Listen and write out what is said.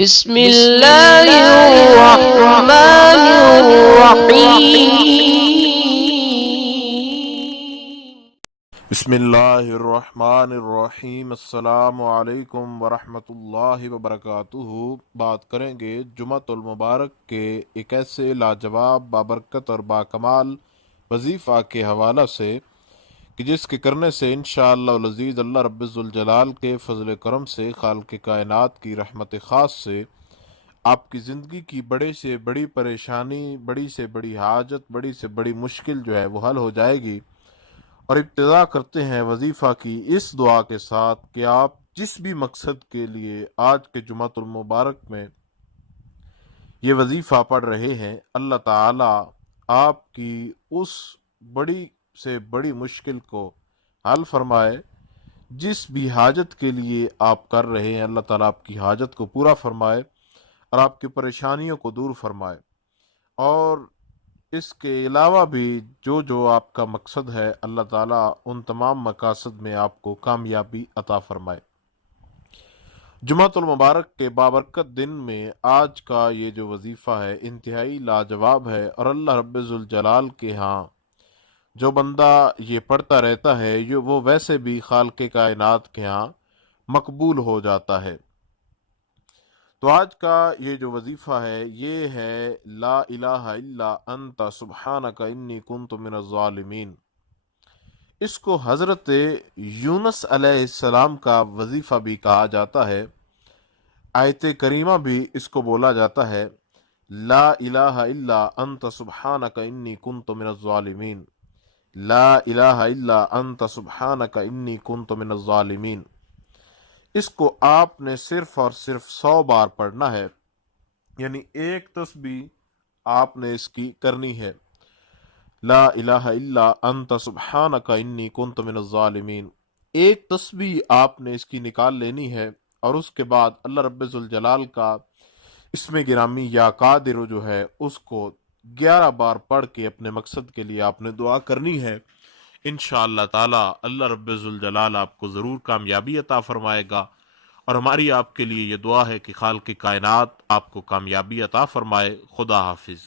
بسم اللہ الرحمن الرحیم۔ بسم اللہ الرحمن الرحیم۔ السلام علیکم ورحمۃ اللہ وبرکاتہ۔ بات کریں گے جمعۃ المبارک کے ایک ایسے لاجواب، بابرکت اور باکمال وظیفہ کے حوالہ سے کہ جس کے کرنے سے انشاءاللہ العزیز اللہ رب ذوالجلال کے فضل کرم سے، خالق کائنات کی رحمت خاص سے آپ کی زندگی کی بڑے سے بڑی پریشانی، بڑی سے بڑی حاجت، بڑی سے بڑی مشکل جو ہے وہ حل ہو جائے گی۔ اور ابتدا کرتے ہیں وظیفہ کی اس دعا کے ساتھ کہ آپ جس بھی مقصد کے لیے آج کے جمعۃ المبارک میں یہ وظیفہ پڑھ رہے ہیں، اللہ تعالیٰ آپ کی اس بڑی سے بڑی مشکل کو حل فرمائے۔ جس بھی حاجت کے لیے آپ کر رہے ہیں، اللہ تعالیٰ آپ کی حاجت کو پورا فرمائے اور آپ کی پریشانیوں کو دور فرمائے، اور اس کے علاوہ بھی جو آپ کا مقصد ہے، اللہ تعالیٰ ان تمام مقاصد میں آپ کو کامیابی عطا فرمائے۔ جمعۃ المبارک کے بابرکت دن میں آج کا یہ جو وظیفہ ہے انتہائی لاجواب ہے، اور اللہ رب ذوالجلال کے ہاں جو بندہ یہ پڑھتا رہتا ہے وہ ویسے بھی خالق کائنات کے ہاں مقبول ہو جاتا ہے۔ تو آج کا یہ جو وظیفہ ہے یہ ہے لا الہ الا انت سبحانک انی کنت من الظالمین۔ اس کو حضرت یونس علیہ السلام کا وظیفہ بھی کہا جاتا ہے، آیت کریمہ بھی اس کو بولا جاتا ہے، لا الہ الا انت سبحانک انی کنت من الظالمین، لا الہ الا انت سبحانک انی کنت من الظالمین۔ اس کو آپ نے صرف اور صرف 100 بار پڑھنا ہے، یعنی ایک تسبیح آپ نے اس کی کرنی ہے، لا الہ الا انت سبحانک انی کنت من الظالمین۔ ایک تسبیح آپ نے اس کی نکال لینی ہے، اور اس کے بعد اللہ رب ذوالجلال کا اسم گرامی یا قادر جو ہے اس کو 11 بار پڑھ کے اپنے مقصد کے لیے آپ نے دعا کرنی ہے۔ انشاءاللہ تعالی اللہ رب ذوالجلال آپ کو ضرور کامیابی عطا فرمائے گا، اور ہماری آپ کے لیے یہ دعا ہے کہ خالق کائنات آپ کو کامیابی عطا فرمائے۔ خدا حافظ۔